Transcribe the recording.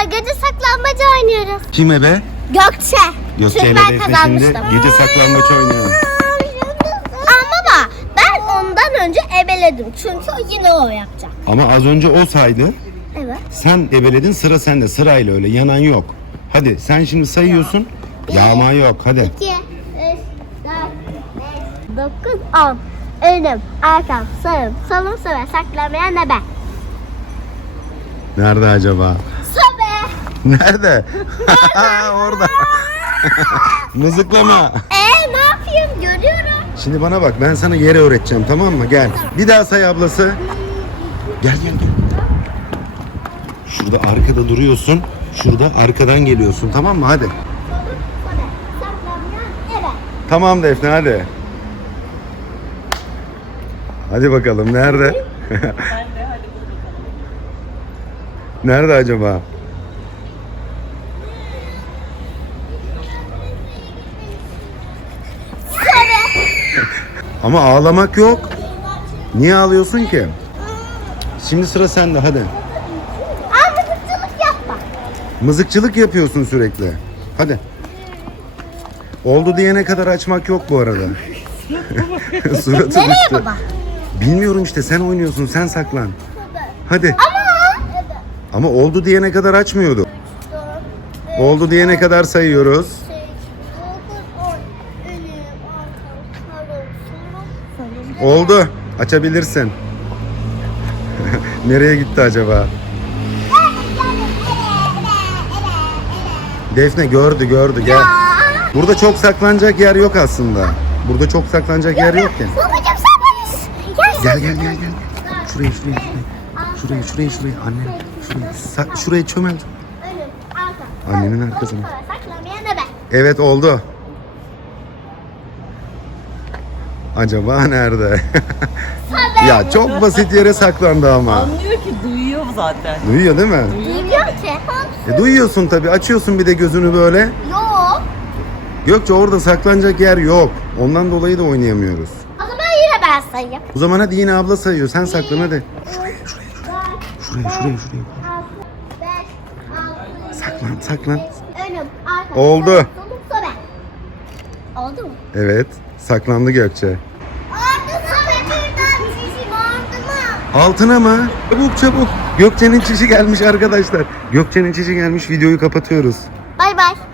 beraber gece saklanmaca oynuyoruz. Kime be? Gökçe. Gökçe Çünkü ben şimdi? Gece saklanmaca oynuyorum. Ama baba ben Allah. ondan önce ebeledim. Çünkü yine o yapacak. Ama az önce o saydı. Evet. Sen ebeledin sıra sende. Sırayla öyle yanan yok. Hadi sen şimdi sayıyorsun. Ya. Yağma yok hadi. İki, üç, dört, beş, dokuz, on. Önüm, arkam, sağım, solum, sıra saklamayan ne ben? Nerede acaba? Nerede? nerede? Orada. Mızıklama. Ee ne yapayım görüyorum. Şimdi bana bak ben sana yere öğreteceğim tamam mı? Gel. Bir daha say ablası. Gel gel gel. Şurada arkada duruyorsun. Şurada arkadan geliyorsun tamam mı? Hadi. Tamam Defne hadi. Hadi bakalım nerede? nerede acaba? Ama ağlamak yok. Niye ağlıyorsun ki? Şimdi sıra sende hadi. Aa, mızıkçılık yapma. Mızıkçılık yapıyorsun sürekli. Hadi. Oldu diyene kadar açmak yok bu arada. Suratı e, Nereye Bilmiyorum işte sen oynuyorsun sen saklan. Hadi. Ama. Ama oldu diyene kadar açmıyordu. Evet, oldu diyene kadar sayıyoruz. Oldu. Açabilirsin. Nereye gitti acaba? Gel, gel, ele, ele, ele. Defne gördü gördü ya. gel. Burada çok saklanacak yer yok aslında. Burada çok saklanacak ya yer ben, yok. yok ki. Gel gel gel gel. Şuraya şuraya şuraya. Şuraya evet. şuraya şuraya. Anne. Şuraya, şuraya çömel. Annenin arkasına. Saklamayan ben. Evet oldu. acaba nerede? ya çok basit yere saklandı ama. Anlıyor ki duyuyor zaten. Duyuyor değil mi? Duyuyor ki. E, duyuyorsun tabii. Açıyorsun bir de gözünü böyle. Yok. Gökçe orada saklanacak yer yok. Ondan dolayı da oynayamıyoruz. O zaman yine ben sayayım. O zaman hadi yine abla sayıyor. Sen bir, saklan hadi. Şuraya şuraya şuraya. Şuraya şuraya şuraya. Saklan saklan. Be, beş, beş. Oldu. Aldı mı? Evet. Saklandı Gökçe. Altına, Altına. Altına mı? Çabuk çabuk. Gökçe'nin çişi gelmiş arkadaşlar. Gökçe'nin çişi gelmiş. Videoyu kapatıyoruz. Bay bay.